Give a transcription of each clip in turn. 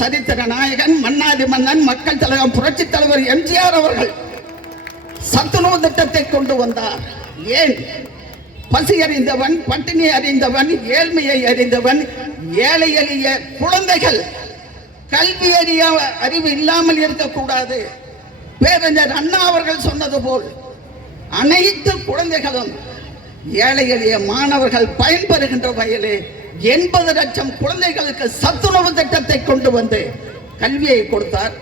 சரித்திர நாயகன் மன்னாதி மன்னன் மக்கள் தலைவர் புரட்சி தலைவர் எம்ஜிஆர் அவர்கள் சத்துணவு திட்டத்தை கொண்டு வந்தார். ஏன்? பசி அறிந்தவன், பட்டினி அறிந்தவன், ஏழ்மையை அறிந்தவன், ஏழை எளிய குழந்தைகள் கல்வி அறிவு இல்லாமல் இருக்கக்கூடாது. பேரறிஞர் அண்ணா அவர்கள் சொன்னது போல் அனைத்து குழந்தைகளும் ஏழை எளிய மாணவர்கள் பயன்பெறுகின்ற வகையிலே 80 லட்சம் குழந்தைகளுக்கு சத்துணவு திட்டத்தை கொண்டு வந்து கல்வியை கொடுத்தார்.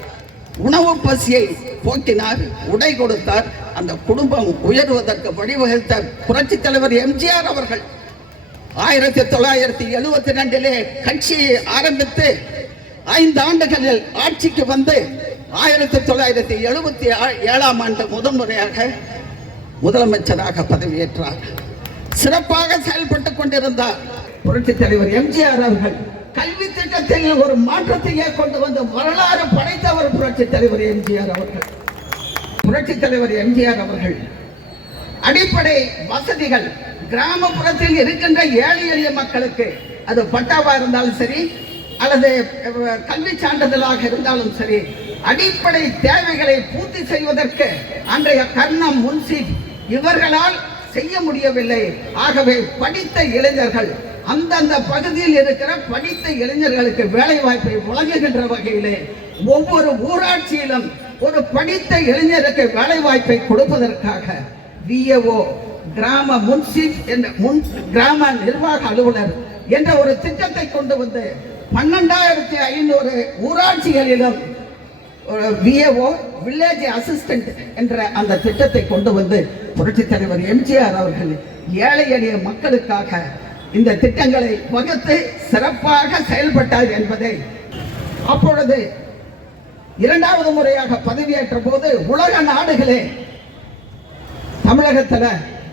உணவு பசியை போக்கினார், உடை கொடுத்தார். அந்த குடும்பம் உயர்வதற்கு வழிவகுத்த புரட்சி தலைவர் எம்ஜிஆர் அவர்கள் 1972 கட்சியை ஆரம்பித்து 5 ஆண்டுகளில் ஆட்சிக்கு வந்து 1977 ஆண்டு முதன்முறையாக முதலமைச்சராக பதவியேற்றார். சிறப்பாக செயல்பட்டுக் கொண்டிருந்தார். புரட்சி தலைவர் எம்ஜிஆர் அவர்கள் கல்வி திட்டத்தில் ஒரு மாற்றத்தையே கொண்டு வந்து வரலாறு படைத்தவர் புரட்சி தலைவர் எம்ஜிஆர் அவர்கள். புரட்சி தலைவர் எம்ஜிஆர் அவர்கள் அடிப்படை வசதிகள் கிராமப்புறத்தில் இருக்கின்ற ஏழை எளிய மக்களுக்கு, அது பட்டாவா இருந்தாலும் சரி அல்லது கல்வி சான்றிதழாக இருந்தாலும் சரி, அடிப்படை தேவைகளை பூர்த்தி செய்வதற்கு அன்றைய கர்ணம், முன்சி இவர்களால் செய்ய முடியவில்லை. ஆகவே படித்த இளைஞர்கள், அந்தந்த பகுதியில் இருக்கிற படித்த இளைஞர்களுக்கு வேலை வாய்ப்பை வழங்குகின்ற வகையிலே ஒவ்வொரு ஊராட்சியிலும் ஒரு படித்த இளைஞருக்கு வேலை வாய்ப்பை கொடுப்பதற்காக விஏஓ, கிராம முன்சிப் என்ற கிராம நிர்வாக அலுவலர் என்ற ஒரு திட்டத்தை கொண்டு வந்து 12,500 ஊராட்சிகளிலும் விஏஓ, வில்லேஜ் அசிஸ்டன்ட் என்ற அந்த திட்டத்தை கொண்டு வந்து புரட்சி தலைவர் எம்ஜிஆர் அவர்கள் ஏழை எளிய மக்களுக்காக இந்த திட்டங்களை வகுத்து சிறப்பாக செயல்பட்டார் என்பதை அப்பொழுது 2வது முறையாக பதவியேற்ற போது உலக நாடுகளே தமிழகத்தில்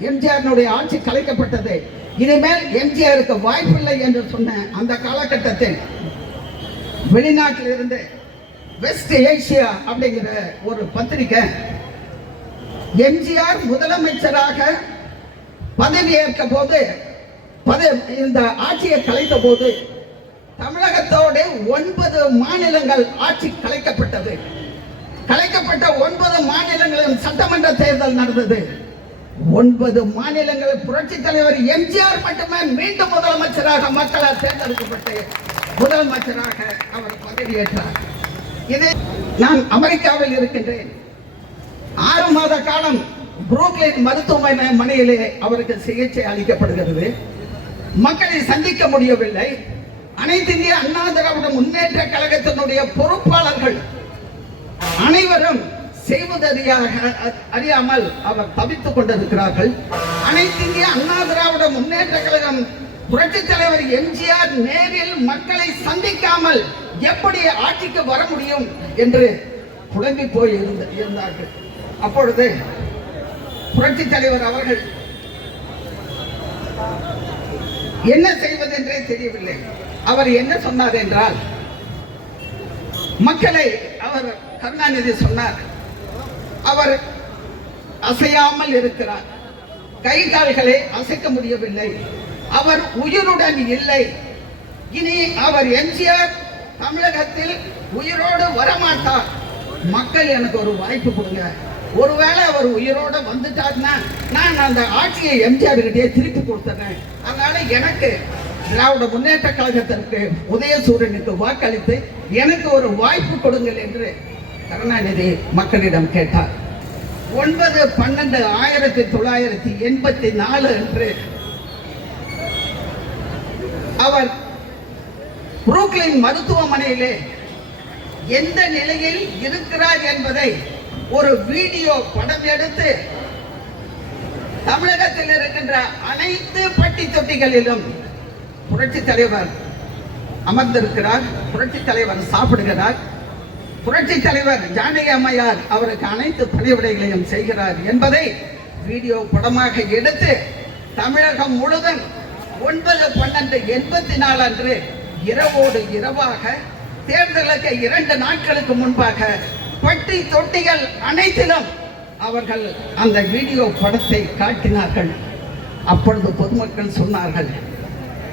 எம்ஜிஆர் ஆட்சி கலைக்கப்பட்டது, இனிமேல் எம்ஜிஆருக்கு வாய்ப்பில்லை என்று சொன்ன அந்த காலகட்டத்தில் வெளிநாட்டில் இருந்து வெஸ்ட் ஏசியா அப்படிங்கிற ஒரு பத்திரிகை எம்ஜிஆர் முதலமைச்சராக பதவியேற்ற போது, இந்த ஆட்சியை கலைத்த போது தமிழகத்தோடு 9 மாநிலங்கள் ஆட்சி கலைக்கப்பட்டது. கலைக்கப்பட்ட 9 மாநிலங்களிலும் சட்டமன்ற தேர்தல் நடந்தது. 9 மாநிலங்கள் புரட்சி தலைவர் எம்ஜிஆர் மட்டுமே மீண்டும் முதலமைச்சராக மக்களால் தேர்ந்தெடுக்கப்பட்டு முதலமைச்சராக அவர் பதவியேற்றார். இது நான் அமெரிக்காவில் இருக்கின்றேன். 6 மாத காலம் புரூக்லின் மருத்துவமனையிலே அவருக்கு சிகிச்சை அளிக்கப்படுகிறது. மக்களை சந்திக்க முடியவில்லை. அனைத்து இந்திய அண்ணா திராவிட முன்னேற்ற கழகத்தினுடைய பொறுப்பாளர்கள் அனைவரும் அறியாமல் அவர் தவித்துக் கொண்டிருக்கிறார்கள். அனைத்து இந்திய அண்ணா திராவிட முன்னேற்ற கழகம் புரட்சி தலைவர் எம்ஜிஆர் நேரில் மக்களை சந்திக்காமல் எப்படி ஆட்சிக்கு வர முடியும் என்று புலம்பி போய் இருந்தார்கள். அப்பொழுது புரட்சி தலைவர் அவர்கள் என்ன செய்வதென்றே தெரியவில்லை. அவர் என்ன சொன்னார் என்றால், மக்களை அவர் கருணாநிதி சொன்னார், அவர் அசையாமல் இருக்கிறார், கை கால்களை அசைக்க முடியவில்லை, அவர் உயிருடன் இல்லை, இனி அவர் எம்ஜிஆர் தமிழகத்தில் உயிரோடு வரமாட்டார், மக்கள் எனக்கு ஒரு வாய்ப்பு கொடுங்க, ஒருவேளை அவர் உயிரோட வந்துட்டார்னா நான் அந்த ஆட்சியை எம்ஜிஆர் கிட்டே திருப்பி கொடுத்துறேன், அதனால எனக்கு திராவிட முன்னேற்ற கழகத்திற்கு உதயசூரியனுக்கு வாக்களித்து எனக்கு ஒரு வாய்ப்பு கொடுங்கள் என்று கருணாநிதி மக்களிடம் கேட்டார். 9/12/1984 அன்று அவர் புரூக்லின் மருத்துவமனையிலே எந்த நிலையில் இருக்கிறார் என்பதை ஒரு வீடியோ படம் எடுத்து தமிழகத்தில் இருக்கின்ற அனைத்து பட்டி தொட்டிகளிலும் புரட்சி தலைவர் அமர்ந்திருக்கிறார், புரட்சி தலைவர் சாப்பிடுகிறார், புரட்சி தலைவர் ஜானகி அம்மையார் அவருக்கு அனைத்து பணிவிடைகளையும் செய்கிறார் என்பதை வீடியோ படமாக எடுத்து தமிழகம் முழுவதும் 9/12/84 அன்று இரவோடு இரவாக தேர்தலுக்கு 2 நாட்களுக்கு முன்பாக பட்டி தொட்டிகள் அனைத்திலும் அவர்கள் அந்த வீடியோ படத்தை காட்டினார்கள். அப்பொழுது பொதுமக்கள் சொன்னார்கள்,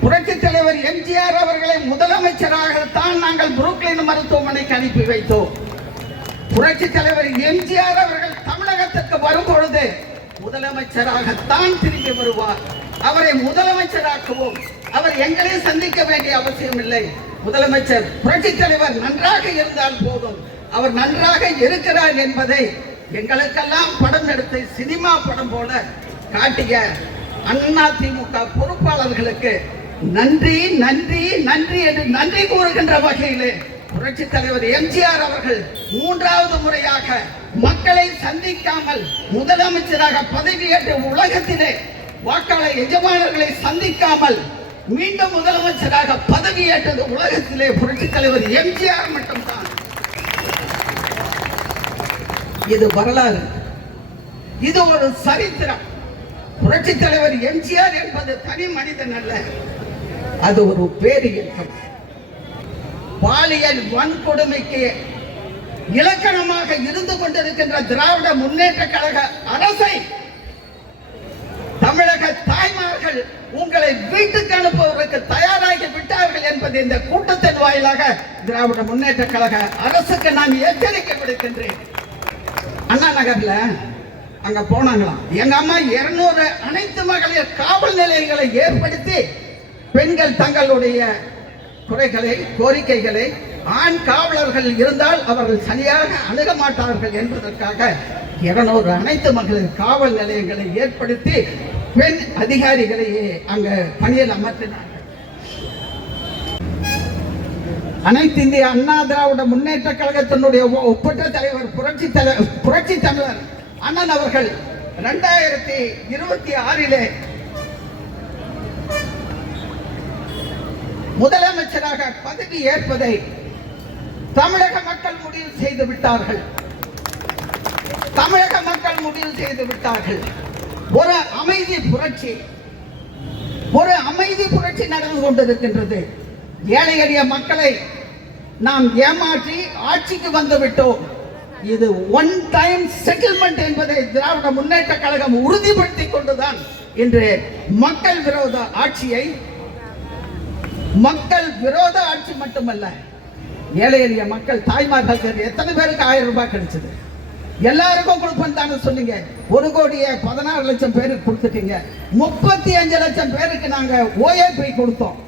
புரட்சி தலைவர் எம்ஜிஆர் அவர்களை முதலமைச்சராகத்தான் நாங்கள் புரூக்ளின் மருத்துவமனைக்கு அனுப்பி வைத்தோம். புரட்சி தலைவர் எம்ஜிஆர் அவர்கள் தமிழகத்திற்கு வரும் பொழுது முதலமைச்சராகத்தான் திரும்பி வருவார். அவரை முதலமைச்சராக்குவோம். அவர் எங்களை சந்திக்க வேண்டிய அவசியம் இல்லை. முதலமைச்சர் புரட்சி தலைவர் நன்றாக இருந்தால் போதும், அவர் நன்றாக இருக்கிறார் என்பதை எங்களுக்கெல்லாம் படம் எடுத்து சினிமா படம் போல காட்டிய அதிமுக பொறுப்பாளர்களுக்கு நன்றி நன்றி நன்றி என்று நன்றி கூறுகின்ற வகையிலே புரட்சி தலைவர் எம்ஜிஆர் அவர்கள் 3வது முறையாக மக்களை சந்திக்காமல் முதலமைச்சராக பதவியேற்ற உலகத்திலே வாக்காளர் எஜமானர்களை சந்திக்காமல் மீண்டும் முதலமைச்சராக பதவியேற்றது உலகத்திலே புரட்சி தலைவர் எம்ஜிஆர் மட்டும்தான். இது வரலாறு, இது ஒரு சரித்திரம். புரட்சி தலைவர் எம்ஜிஆர் என்பது தனி மனிதன் அல்ல, அது ஒரு பேரியக்கம். பாலியல் வன்கொடுமைக்கு இலக்கணமாக இருந்து கொண்டிருக்கின்ற திராவிட முன்னேற்ற கழக அரசை தமிழக தாய்மார்கள் உங்களை வீட்டுக்கு அனுப்புவதற்கு தயாராகி விட்டார்கள் என்பது இந்த கூட்டத்தின் வாயிலாக திராவிட முன்னேற்ற கழக அரசுக்கு நான் எச்சரிக்கை விடுக்கின்றேன். அண்ணா நகர்ல அங்க போனாங்களாம், எங்க அம்மா 200 அனைத்து மகளிர் காவல் நிலையங்களை ஏற்படுத்தி பெண்கள் தங்களுடைய குறைகளை கோரிக்கைகளை ஆண் காவலர்கள் இருந்தால் அவர்கள் சரியாக அணுக மாட்டார்கள் என்பதற்காக 200 அனைத்து மகளிர் காவல் நிலையங்களை ஏற்படுத்தி பெண் அதிகாரிகளையே அங்க பணியில் அமர்த்தினார்கள். அனைத்து இந்திய அண்ணா திராவிட முன்னேற்ற கழகத்தினுடைய ஒப்பற்ற தலைவர் புரட்சி தமிழர் அண்ணன் அவர்கள் 2026 முதலமைச்சராக பதவி ஏற்பதை தமிழக மக்கள் முடிவு செய்து விட்டார்கள். தமிழக மக்கள் முடிவு செய்து விட்டார்கள். ஒரு அமைதி புரட்சி நடந்து கொண்டிருக்கின்றது. ஏழை எளிய மக்களை நாம் ஏமாற்றி ஆட்சிக்கு வந்து விட்டோம். இது ஒன் டைம் செட்டில்மெண்ட் என்பதை திராவிட முன்னேற்ற கழகம் உறுதிப்படுத்திக் கொண்டுதான் இன்று மக்கள் விரோத ஆட்சி மட்டுமல்ல, ஏழை எளிய மக்கள் தாய்மார்கள் எத்தனை பேருக்கு 1000 ரூபாய் கிடைச்சது? எல்லாருக்கும் கொடுப்பேன் தானே சொன்னீங்க. 1,16,00,000 பேருக்கு கொடுத்துட்டீங்க. 35 லட்சம் பேருக்கு நாங்க OAP கொடுத்தோம்.